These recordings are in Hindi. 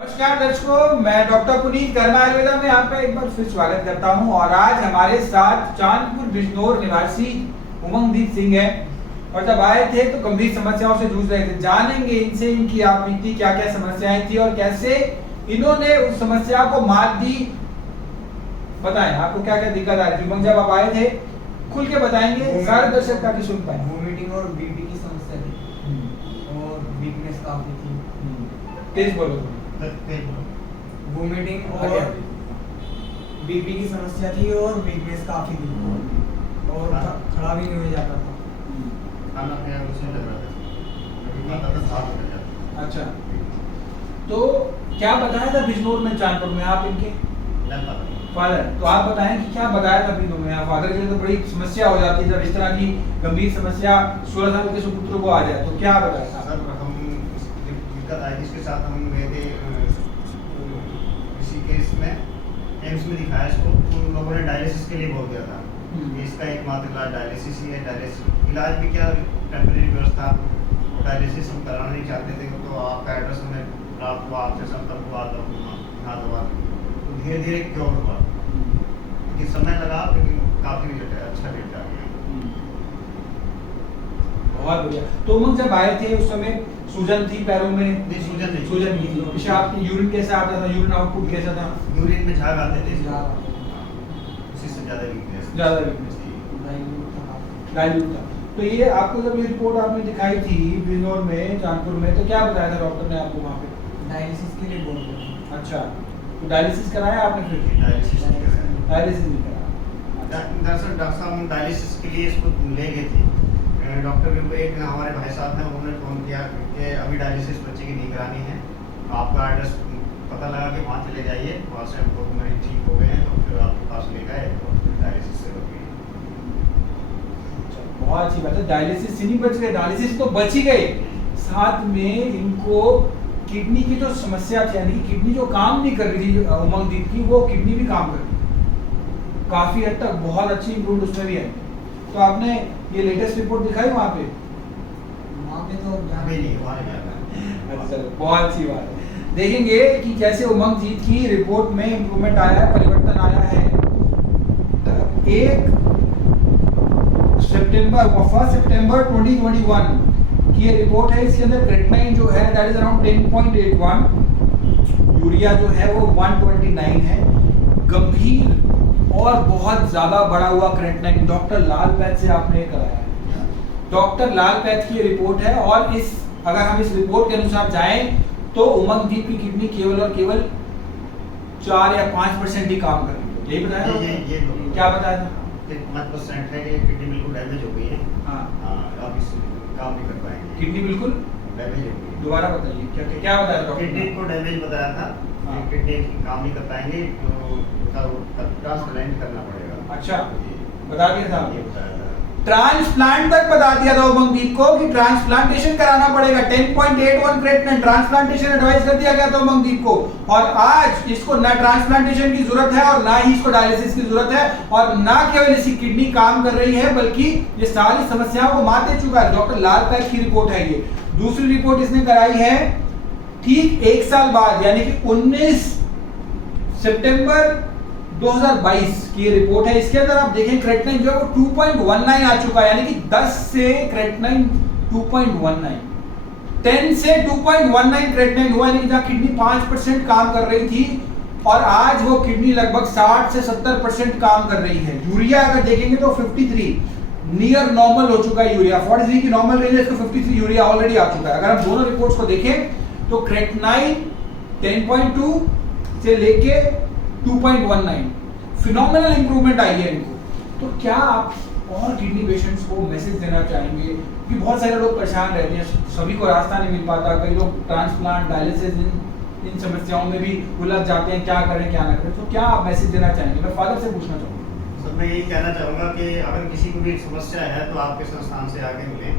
नमस्कार दर्शकों, मैं डॉक्टर पुनीत कर्मा आयुर्वेदा में आपका एक बार फिर स्वागत करता हूं। और आज हमारे साथ चांदपुर बिजनौर निवासी उमंगदीप सिंह है। और जब आए थे तो गंभीर समस्याओं से जूझ रहे थे। जानेंगे इनसे इनकी आप बीती क्या क्या समस्याएं थी और कैसे इन्होंने उस समस्या को मात दी। बताएं आपको क्या क्या दिक्कत आ रही थी। उमंग, जब आप आए थे खुल के बताएंगे, सारे दर्शक ताकि सुन पाए। वोमिटिंग और बीपी की समस्या थी और वीकनेस काफी थी। तेज बोलो। वोमिटिंग और बीपी की समस्या थी और वीकनेस काफी थी और खड़ा भी नहीं हो जाता था। खाना खाया उसमें लग रहा था, खाता था साफ हो जाता। अच्छा, तो क्या बताया था बिजनौर में, चांदपुर में आप इनके फादर? तो आप बताएं कि क्या बताया था बिजनौर में। फादर के लिए तो बड़ी समस्या हो जाती है जब इस तरह की गंभीर समस्या 16 साल के सुपुत्र को आ जाए, तो क्या बताया था? सर हम दिक्कत आई जिसके साथ हम गए थे ऋषिकेश में, एम्स में दिखाया इसको। उन लोगों ने डायलिसिस के लिए बोल दिया था कि इसका एकमात्र इलाज डायलिसिस ही है। डायलिसिस इलाज भी क्या, टेम्परेरी व्यवस्था, डायलिसिस हम कराना नहीं चाहते थे। तो आपका एड्रेस हमें प्राप्त हुआ, आपसे संपर्क हुआ, तब हाथ हुआ, तो धीरे धीरे क्योर हुआ। लेकिन समय लगा, लेकिन काफ़ी अच्छा रिजल्ट आ गया। बहुत बढ़िया। तो उमंग, जब आए थे उस समय सूजन थी पैरों में? नहीं, सूजन नहीं। सूजन नहीं थी। पेशाब की यूरिन कैसा आता था? यूरिन आउटपुट कैसा था? यूरिन में झाग आते थे, उसी से ज़्यादा वीकनेस थी, डाइल्यूट था। तो ये आपको जब ये रिपोर्ट आपने दिखाई थी बिजनौर में, चांदपुर में, तो क्या बताया था डॉक्टर ने आपको वहाँ पे? डायलिसिस के लिए बोल रहे थे। अच्छा, तो डायलिसिस कराया आपने फिर? डायलिसिस डायलिसिस नहीं कराया। दरअसल डॉक्टर साहब हम डायलिसिस के लिए इसको ले गए थे। डॉक्टर भी एक हमारे भाई साहब हैं, उन्होंने फ़ोन किया कि अभी डायलिसिस बच्चे की नहीं करानी है, आपका एड्रेस पता लगा कि वहाँ चले जाइए, वहाँ से हमको मरीज ठीक हो गए हैं, तो फिर आपके पास ले गए और फिर डायलिसिस से रोक गए। बहुत अच्छी बात है। डायलिसिस से नहीं बच गए, डायलिसिस तो बच ही गए, साथ में इनको किडनी की जो समस्या थी, यानी कि किडनी जो काम नहीं कर रही थी उमंगदीप की, वो किडनी भी काम कर रही थी काफी हद तक, बहुत अच्छी इम्प्रूव उसमें भी है। तो आपने ये लेटेस्ट रिपोर्ट दिखाई वहाँ पे? वहाँ पे तो अभी नहीं, वहाँ नहीं गया। अच्छा, बहुत अच्छी बात है। देखेंगे कि कैसे उमंगजीत की रिपोर्ट में इम्प्रूवमेंट आया है, परिवर्तन आया है। 1 सितंबर 2021 की ये रिपोर्ट है। इसके अंदर क्रेटिनाइन जो है दैट इज अराउंड 10.81, यूरिया जो है वो 129 है। गंभीर और बहुत ज्यादा बढ़ा हुआ क्रेटिनाइन डॉक्टर लाल पैथ से आपने कराया है। डॉक्टर लाल पैथ की ये रिपोर्ट है। और इस अगर हम इस रिपोर्ट के अनुसार जाएं तो उमंगदीप की किडनी केवल और केवल 4 या 5% ही काम कर रही है। यही बताया था? ये क्या बताया था? 5% है कि किडनी बिल्कुल डैमेज हो गई है। हाँ, अब इस काम नहीं कर पाएंगे, किडनी बिल्कुल डैमेज हो गई है। दोबारा बताइए, क्या क्या क्या बताया डॉक्टर किडनी ने? को डैमेज बताया था, हाँ। किडनी काम नहीं कर पाएंगे, तो ट्रांसप्लांट करना पड़ेगा। अच्छा, बता दिया था ये बताया था। ट्रांसप्लांट तक बता दिया था उमंगदीप को कि ट्रांसप्लांटेशन कराना पड़ेगा। 10.81 क्रेटिनाइन ट्रांसप्लांटेशन एडवाइस कर दिया गया था उमंगदीप को। और आज इसको ना ट्रांसप्लांटेशन की जरूरत है और ना ही इसको डायलिसिस की जरूरत है, और ना केवल इसकी किडनी काम कर रही है बल्कि ये सारी समस्याओं को मात दे चुका है। डॉक्टर लाल पैथ की रिपोर्ट है ये। दूसरी रिपोर्ट इसने कराई है ठीक 1 साल बाद, यानी कि 19 सितंबर 2022 की ये रिपोर्ट है। इसके अंदर आप देखें क्रेटिनाइन जो है वो 2.19 आ चुका है, यानी कि 10 से क्रेटिनाइन 2.19, 10 से 2.19 क्रेटिनाइन हुआ, यानी कि जहाँ किडनी 5% काम कर रही थी और आज वो किडनी लगभग 60 से 70% काम कर रही है। यूरिया अगर देखेंगे तो 53 नियर नॉर्मल हो चुका है यूरिया। 43 की नॉर्मल रेंज है, इसको 53 यूरिया ऑलरेडी आ चुका है। अगर हम दोनों रिपोर्ट्स को देखें तो क्रेटिनाइन 10.2 से लेके 2.19 फिनोमिनल इंप्रूवमेंट आई है इनको। तो क्या आप और किडनी पेशेंट्स को मैसेज देना चाहेंगे कि बहुत सारे लोग परेशान रहते हैं, सभी को रास्ता नहीं मिल पाता, कई लोग ट्रांसप्लांट डायलिसिस इन समस्याओं में भी उलझ जाते हैं, क्या करें क्या ना करें, तो क्या आप मैसेज देना चाहेंगे? मैं फादर से पूछना चाहूँगा। सर मैं यही कहना चाहूँगा कि अगर किसी को भी समस्या है तो आपके संस्थान से आके मिलें,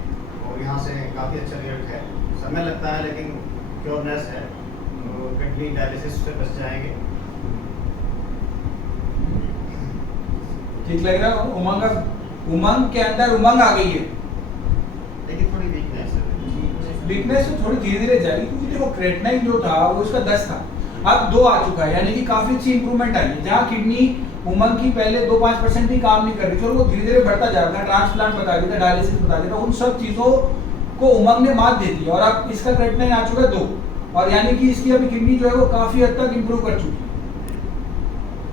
और यहाँ से काफ़ी अच्छा रिजल्ट है। समय लगता है लेकिन क्योरनेस है, तो किडनी डायलिसिस से बच जाएंगे। ठीक लग रहा है? उमंग के अंदर उमंग आ गई है, लेकिन थोड़ी वीकनेस है। वीकनेस तो थोड़ी धीरे धीरे जाएगी, क्योंकि देखो क्रेटनाइन जो था वो इसका 10 था, अब 2 आ चुका है, यानी कि काफी अच्छी इंप्रूवमेंट आई है। जहाँ किडनी उमंग की पहले 2-5% भी काम नहीं कर रही थी और वो धीरे धीरे बढ़ता जा रहा था, ट्रांसप्लांट बता दिया था, डायलिसिस बता दिया था, उन सब चीजों को उमंग ने मात दे दी और अब इसका क्रेटनाइन आ चुका है 2, और यानी कि इसकी अभी किडनी जो है वो काफी हद तक इंप्रूव कर चुकी है।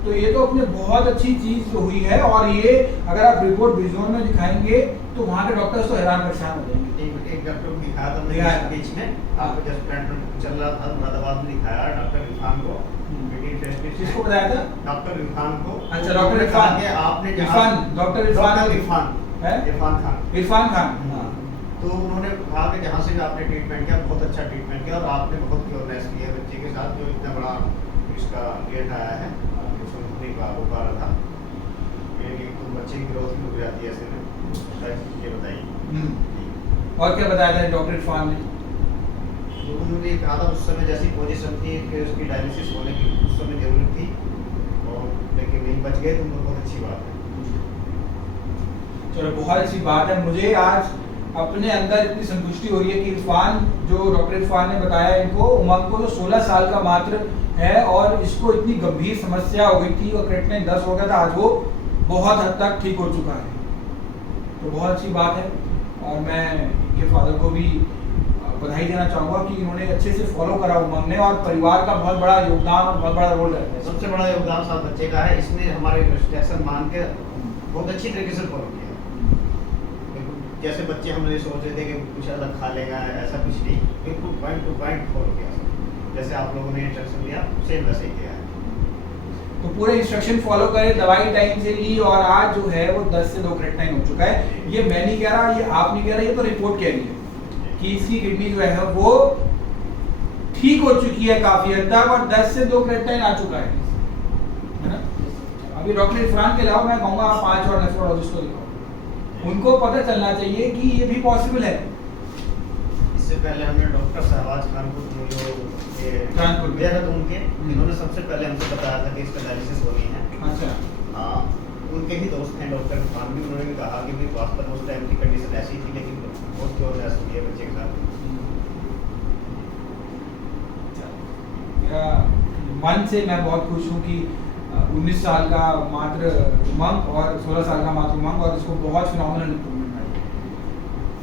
तो ये तो अपने बहुत अच्छी चीज हुई है, और ये अगर आप रिपोर्ट विजुअल में दिखाएंगे तो वहाँ के डॉक्टर्स तो हैरान परेशान हो जाएंगे। एक डॉक्टर को दिखाया था दिखाया मैंने था। बीच में, आपको जस्ट प्लांट चल रहा था मुरादाबाद में, दिखाया डॉक्टर इरफान को, किसको बताया था? डॉक्टर इरफान को। अच्छा, डॉक्टर इरफान। आपने इरफान, डॉक्टर इरफान है? इरफान खान। इरफान खान, हाँ। तो उन्होंने कहा कि जहाँ से भी आपने ट्रीटमेंट किया बहुत अच्छा ट्रीटमेंट किया और आपने बहुत क्योरनेस की है बच्चे के साथ, जो इतना बड़ा इसका गेट आया है सुनने का हो पा रहा था, यानी तो बच्चे की ग्रोथ भी रुक जाती है ऐसे में, ये बताइए। और क्या बताया था डॉक्टर इरफान ने? तो उन्होंने कहा था उस समय जैसी पोजीशन थी कि उसकी डायलिसिस होने की उस समय जरूरत थी, और लेकिन नहीं बच गए, तो बहुत अच्छी बात है। चलो बहुत अच्छी बात है। मुझे आज अपने अंदर इतनी संतुष्टि हो रही है कि इरफान, जो डॉक्टर इरफान ने बताया इनको, उमंग को जो 16 साल का मात्र है और इसको इतनी गंभीर समस्या हो गई थी और क्रेटनाइन 10 हो गया था, आज वो बहुत हद तक ठीक हो चुका है, तो बहुत अच्छी बात है। और मैं इनके फादर को भी बधाई देना चाहूँगा कि इन्होंने अच्छे से फॉलो करा उमंग ने, और परिवार का बहुत बड़ा योगदान और बहुत बड़ा रोल रहता है। सबसे बड़ा योगदान साथ बच्चे का है, इसने हमारे इंस्ट्रक्शन मान के बहुत अच्छी तरीके से फॉलो किया। जैसे बच्चे हम ये सोच रहे थे कि कुछ अलग खा लेगा, ऐसा कुछ नहीं, बिल्कुल पॉइंट टू पॉइंट फॉलो किया, जैसे आप लोगों ने इंस्ट्रक्शन दिया सेम वैसे ही किया है। तो पूरे इंस्ट्रक्शन फॉलो करें, दवाई टाइम से ली, और आज जो है वो 10 से 2 क्रेटनाइन हो चुका है। ये मैं नहीं कह रहा, ये आप नहीं कह रहे, ये तो रिपोर्ट कह रही है कि इसकी किडनी जो है वो ठीक हो चुकी है काफी हद तक, और 10 से 2 क्रेटनाइन आ चुका है ना। अभी डॉक्टर इरफान के अलावा मैं कहूँगा आप 5 और नेफ्रोलॉजिस्ट को दिखाओ, उनको पता चलना चाहिए कि ये भी पॉसिबल है। इससे पहले हमने डॉक्टर शहबाज खान को जो कानपुर में देहरादून उनके, इन्होंने सबसे पहले हमसे बताया था कि इसका डायलिसिस होनी है। अच्छा, हाँ, उनके ही दोस्त हैं डॉक्टर खान भी, उन्होंने भी कहा कि भाई वास्तव में उस टाइम की कंडीशन ऐसी थी, लेकिन बहुत क्योरनेस हुई है बच्चे के साथ। मेरा मन से मैं बहुत खुश हूँ कि 19 साल का मात्र उमंग और 16 साल का मात्र उमंग, और इसको बहुत फिनोमिनल इंप्रूवमेंट आई है।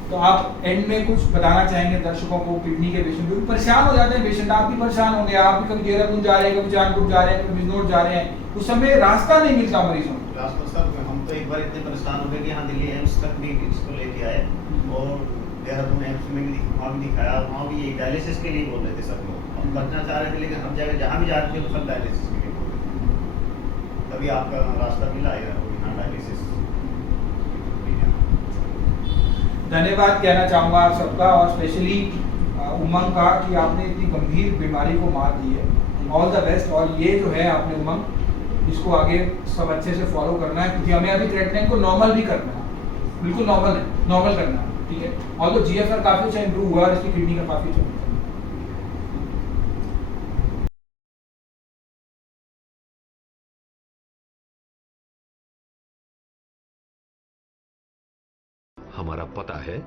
तो आप एंड में कुछ बताना चाहेंगे दर्शकों को, किडनी के पेशेंट भी परेशान हो जाते हैं, पेशेंट आप भी परेशान होंगे, आप भी कभी देहरादून जा रहे हैं, कभी जानपुर जा रहे हैं, कभी बिजनौर जा रहे हैं, उस समय रास्ता नहीं मिलता मरीजों को। रास्ता सर, हम तो एक बार इतने परेशान हो गए कि यहाँ दिल्ली एम्स तक भी इसको लेके आए, और देहरादून एम्स में भी वहाँ भी दिखाया, वहाँ भी ये डायलिसिस के लिए बोल रहे थे सब लोग, हम बचना चाह रहे थे, लेकिन हम जगह जहाँ भी जा रहे थे तो सब डायलिसिस के लिए बोल रहे थे। तभी आपका रास्ता मिला यहाँ डायलिसिस। धन्यवाद कहना चाहूँगा आप सबका, और स्पेशली उमंग का, कि आपने इतनी गंभीर बीमारी को मात दी है। All the best. और ये जो है आपने उमंग, इसको आगे सब अच्छे से फॉलो करना है, क्योंकि हमें अभी क्रेटनाइन को नॉर्मल भी करना है, बिल्कुल नॉर्मल है, नॉर्मल करना है, ठीक है। और तो GFR काफ़ी अच्छा इंप्रूव हुआ, और इसकी किडनी का काफ़ी अच्छा। हमारा पता है